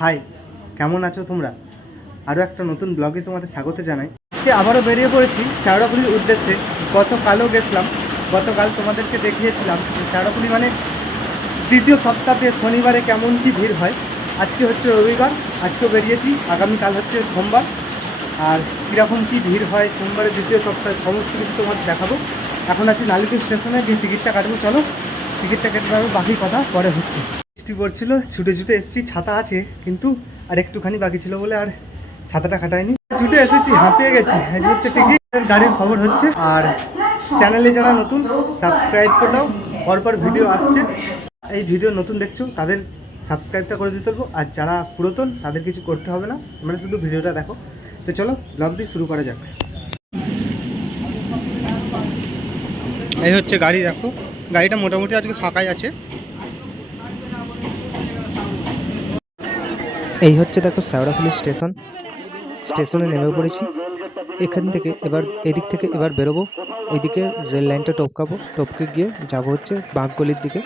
High কেমন আছো তোমরা? আরও একটা নতুন ব্লগে তোমাদের স্বাগত জানাই। আজকে আবারও বেরিয়ে পড়েছি শ্যাওড়াপুলির উদ্দেশ্যে। গতকালও গেছিলাম। গতকাল তোমাদেরকে দেখিয়েছিলাম যে শ্যাওড়াপুলি মানে দ্বিতীয় সপ্তাহে শনিবারে কেমন কি ভিড় হয়। আজকে হচ্ছে রবিবার, আজকেও বেরিয়েছি। আগামীকাল হচ্ছে সোমবার। আর কীরকম কী ভিড় হয় সোমবারের দ্বিতীয় সপ্তাহে সমস্ত কিছু তোমাদের দেখাবো। এখন আছি লালিপুর স্টেশনে, গিয়ে টিকিটটা কাটবো। চলো, টিকিটটা কেটে বাকি কথা পরে হচ্ছে। বৃষ্টি পড়ছিল, ছুটে ছুটে এসেছি, ছাতা আছে, কিন্তু আর একটুখানি বাকি ছিল বলে আর ছাতাটা কাটায়নি ছুটে এসেছি, হাঁপিয়ে গেছি যে হচ্ছে টিকিট গাড়ির খবর হচ্ছে, আর চ্যানেলে যারা নতুন, সাবস্ক্রাইব করে দাও, পরপর ভিডিও আসছে। এই ভিডিও নতুন দেখছ, তাদের সাবস্ক্রাইবটা করে দিতে পারব আর যারা পুরাতন, তাদের কিছু করতে হবে না মানে শুধু ভিডিওটা দেখো। তো চলো ব্লগটি শুরু করা যাক। এই হচ্ছে গাড়ি, দেখো। গাড়িটা মোটামুটি আজকে ফাঁকাই আছে। এই হচ্ছে দেখো শ্যাওড়াফুলি স্টেশন। স্টেশনে নেমে পড়েছি। এখান থেকে এবার এদিক থেকে এবার বেরোবো। ওইদিকে রেল লাইনটা টপকাবো। টপকে গিয়ে যাব হচ্ছে বাঁকগলির দিকে।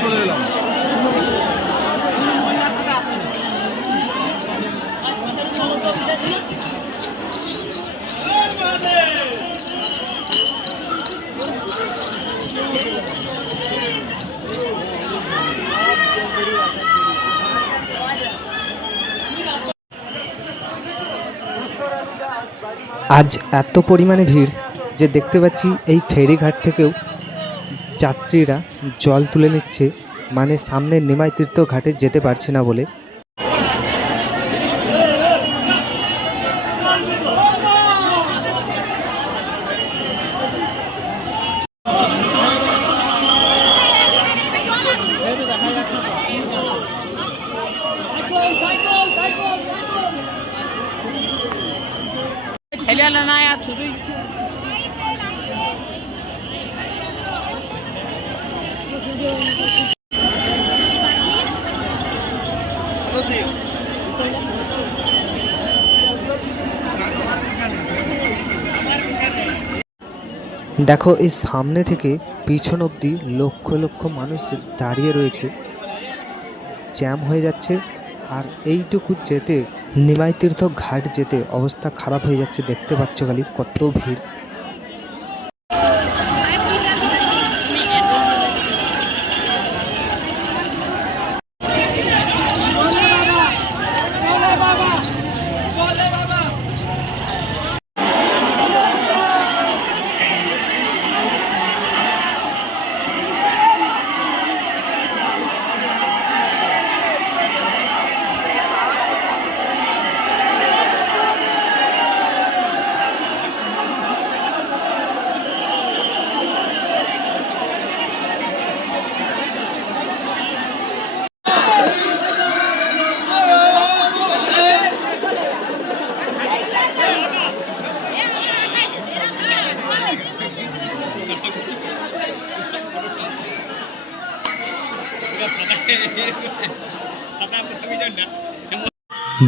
চলে এলাম। আজ এত পরিমাণে ভিড় যে দেখতে পাচ্ছি এই ফেরিঘাট থেকেও যাত্রীরা জল তুলে নিচ্ছে মানে সামনে নিমাই তীর্থ ঘাটে যেতে পারছে না বলে। নাই আর দেখো, এই সামনে থেকে পিছন অবধি লক্ষ লক্ষ মানুষ দাঁড়িয়ে রয়েছে। জ্যাম হয়ে যাচ্ছে আর এইটুকু যেতে নিমাই তীর্থ ঘাট যেতে অবস্থা খারাপ হয়ে যাচ্ছে। দেখতে পাচ্ছ খালি কত ভিড়।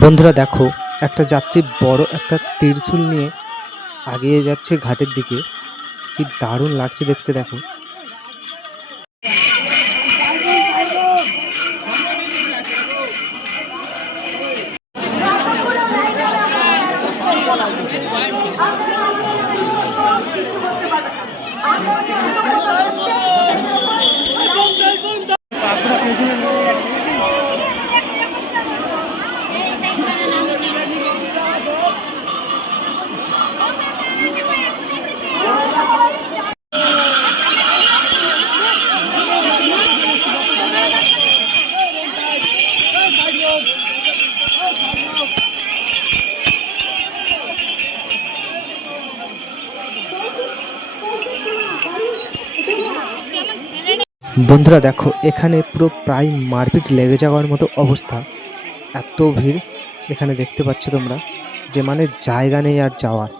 বন্ধুরা দেখো, একটা যাত্রী বড় একটা ত্রিশূল নিয়ে আগিয়ে যাচ্ছে ঘাটের দিকে। কি দারুণ লাগছে দেখতে, দেখো। বন্ধুরা দেখো, এখানে পুরো প্রায় মারপিট লেগে যাওয়ার মতো অবস্থা। এত ভিড় এখানে দেখতে পাচ্ছ তোমরা, যে মানে জায়গা নেই আর যাওয়ার।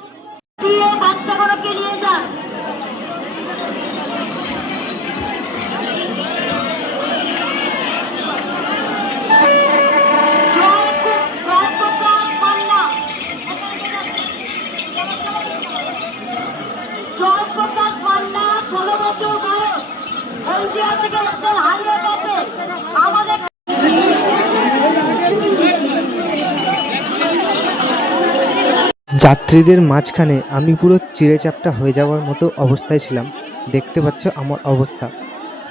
যাত্রীদের মাঝখানে আমি পুরো চিড়ে চিড়েচাপটা হয়ে যাওয়ার মতো অবস্থায় ছিলাম। দেখতে পাচ্ছ আমার অবস্থা।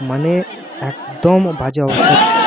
মানে একদম বাজে অবস্থা।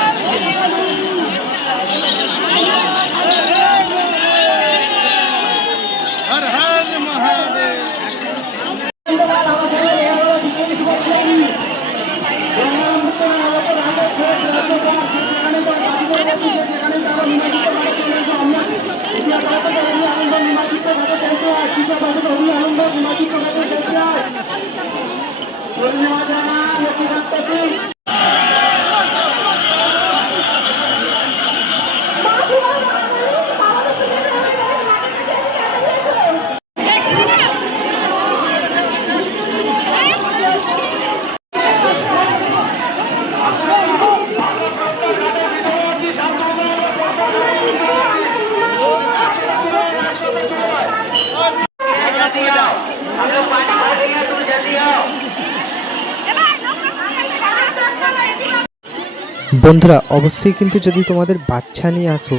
বন্ধুরা, অবশ্যই কিন্তু যদি তোমাদের বাচ্চা নিয়ে আসো,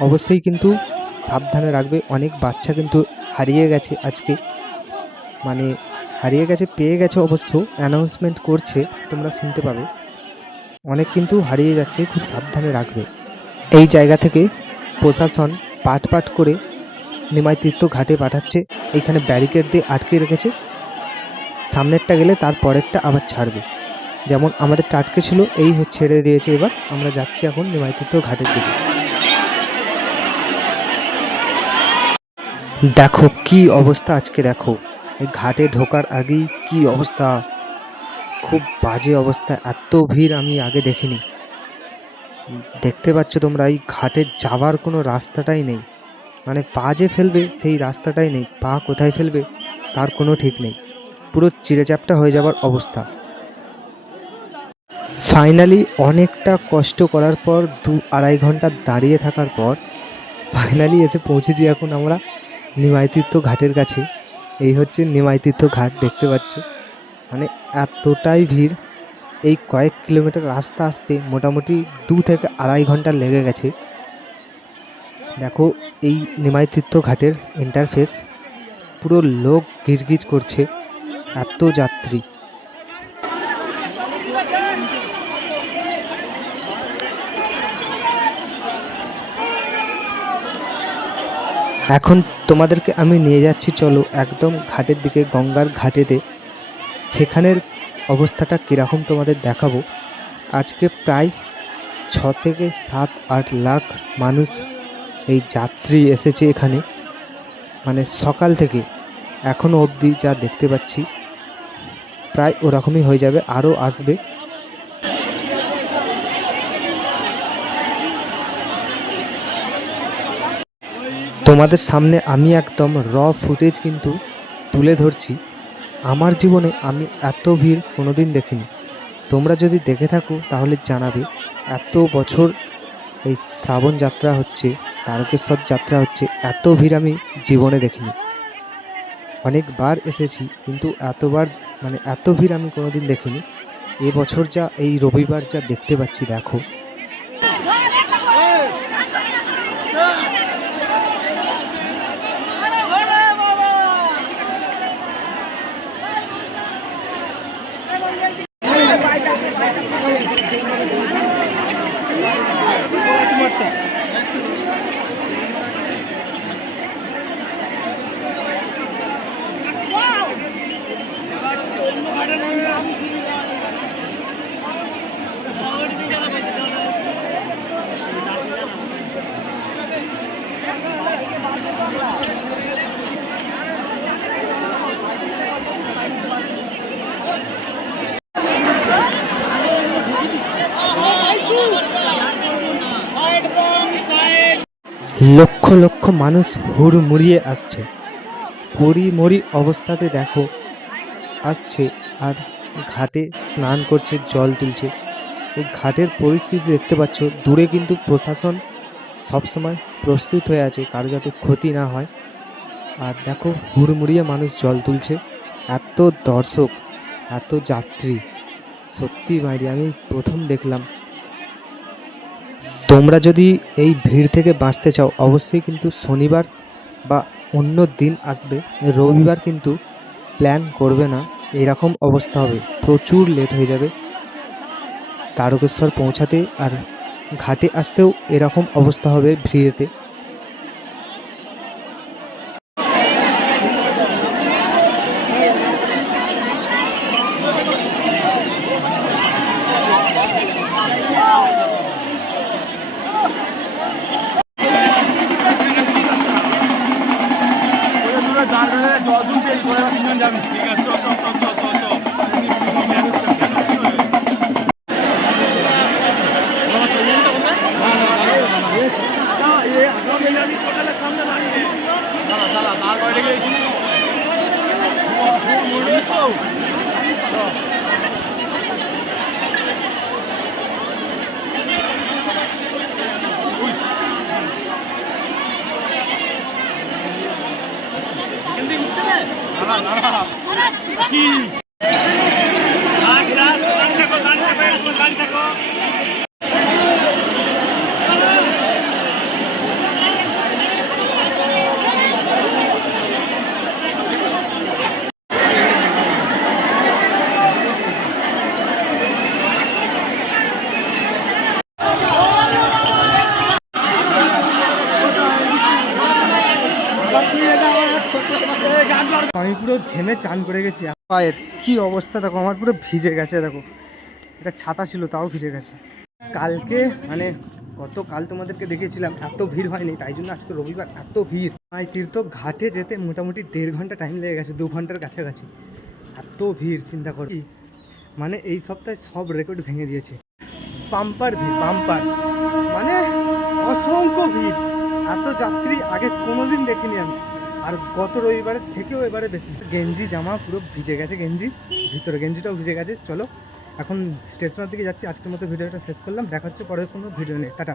অবশ্যই কিন্তু সাবধানে রাখবে। অনেক বাচ্চা কিন্তু হারিয়ে গেছে আজকে। মানে হারিয়ে গেছে, পেয়ে গেছে অবশ্য অ্যানাউন্সমেন্ট করছে, তোমরা শুনতে পাবে। অনেক কিন্তু হারিয়ে যাচ্ছে, খুব সাবধানে রাখবে। এই জায়গা থেকে প্রশাসন পাট পাট করে নিমাই তীর্থ ঘাটে পাঠাচ্ছে। এখানে ব্যারিকেড দিয়ে আটকে রেখেছে। সামনেরটা গেলে তার পরেরটা আবার ছাড়বে। যেমন আমাদের টাটকে ছিল, এই হচ্ছে ছেড়ে দিয়েছে এবার। আমরা যাচ্ছি এখন নিমাইতীর্থ ঘাটের দিকে। দেখো কি অবস্থা আজকে, দেখো। এই ঘাটে ঢোকার আগেই কি অবস্থা। খুব বাজে অবস্থা, এত ভিড় আমি আগে দেখিনি। দেখতে পাচ্ছ তোমরা, এই ঘাটে যাওয়ার কোনো রাস্তাটাই নেই। মানে পা যে ফেলবে, সেই রাস্তাটাই নেই। পা কোথায় ফেলবে, তার কোনো ঠিক নেই। পুরো চিড়েচাপটা হয়ে যাবার অবস্থা। ফাইনালি অনেকটা কষ্ট করার পর দু আড়াই ঘণ্টা দাঁড়িয়ে থাকার পর ফাইনালি এসে পৌঁছেছি এখন আমরা নিমাইতীর্থ ঘাটের কাছে। এই হচ্ছে নিমাইতীর্থ ঘাট, দেখতে পাচ্ছ। মানে এতটাই ভিড়, এই কয়েক কিলোমিটার রাস্তা আসতে মোটামুটি দু থেকে আড়াই ঘণ্টা লেগে গেছে। দেখো, এই নিমাইতীর্থ ঘাটের ইন্টারফেস পুরো লোক গিজগিজ করছে, এত যাত্রী। এখন তোমাদেরকে আমি নিয়ে যাচ্ছি, চলো একদম ঘাটের দিকে, গঙ্গার ঘাটেতে। সেখানের অবস্থাটা কীরকম তোমাদের দেখাবো। আজকে প্রায় ছ থেকে সাত, আট লাখ মানুষ এই যাত্রী এসেছে এখানে। মানে সকাল থেকে এখনও অবধি যা দেখতে পাচ্ছি, প্রায় ওরকমই হয়ে যাবে, আরও আসবে। তোমাদের সামনে আমি একদম র ফুটেজ কিন্তু তুলে ধরছি। আমার জীবনে আমি এত ভিড় কোনোদিন দেখিনি। তোমরা যদি দেখে থাকো তাহলে জানাবে এত বছর এই শ্রাবণ যাত্রা হচ্ছে, তারকেশ্বর যাত্রা হচ্ছে, এত ভিড় আমি জীবনে দেখিনি। অনেকবার এসেছি কিন্তু এতবার মানে এত ভিড় আমি কোনোদিন দেখিনি। এবছর যা, এই রবিবার যা দেখতে পাচ্ছি, দেখো। right down. লক্ষ লক্ষ মানুষ হুড়মুড়িয়ে আসছে। পরিমরি অবস্থাতে দেখো, আসছে আর ঘাটে স্নান করছে, জল তুলছে। এই ঘাটের পরিস্থিতি দেখতে পাচ্ছ, দূরে কিন্তু প্রশাসন সবসময় প্রস্তুত হয়ে আছে, কারও যাতে ক্ষতি না হয়। আর দেখো হুড়মুড়িয়ে মানুষ জল তুলছে। এত দর্শক, এত যাত্রী। সত্যি মাইরি, আমি প্রথম দেখলাম। তোমরা যদি এই ভিড় থেকে বাঁচতে চাও, অবশ্যই কিন্তু শনিবার বা অন্য দিন আসবে। রবিবার কিন্তু প্ল্যান করবে না। এরকম অবস্থা হবে। প্রচুর লেট হয়ে যাবে। তারকেশ্বর পৌঁছাতে আর ঘাটে আসতেও এরকম অবস্থা হবে ভিড়েতে। আমি পুরো চান করে গেছি। পায়ের কি অবস্থা দেখো, আমার পুরো ভিজে গেছে দেখো। এটা ছাতা ছিল, তাও ভিজে গেছে। কালকে মানে গতকাল তোমাদেরকে দেখেছিলাম এত ভিড় হয়নি, তাই জন্য আজকে রবিবার এত ভিড়। মাই তীর্থ ঘাটে যেতে মোটামুটি দেড় ঘণ্টা টাইম লেগে গেছে, দু ঘণ্টার কাছাকাছি। এত ভিড়, চিন্তা করি। মানে এই সপ্তাহে সব রেকর্ড ভেঙে দিয়েছে। পাম্পার ভিড় পাম্পার মানে অসংখ্য ভিড়। এত যাত্রী আগে কোনোদিন দেখিনি আমি। আর গত রবিবারের থেকেও এবারে বেশি। গেঞ্জি, জামা পুরো ভিজে গেছে, গেঞ্জি। ভিতরে গেঞ্জিটাও ভিজে গেছে, চলো। এখন স্টেশনের দিকে যাচ্ছি, আজকের মতো ভিডিওটা শেষ করলাম। দেখা হচ্ছে পরের কোনো ভিডিও নেই টাটা।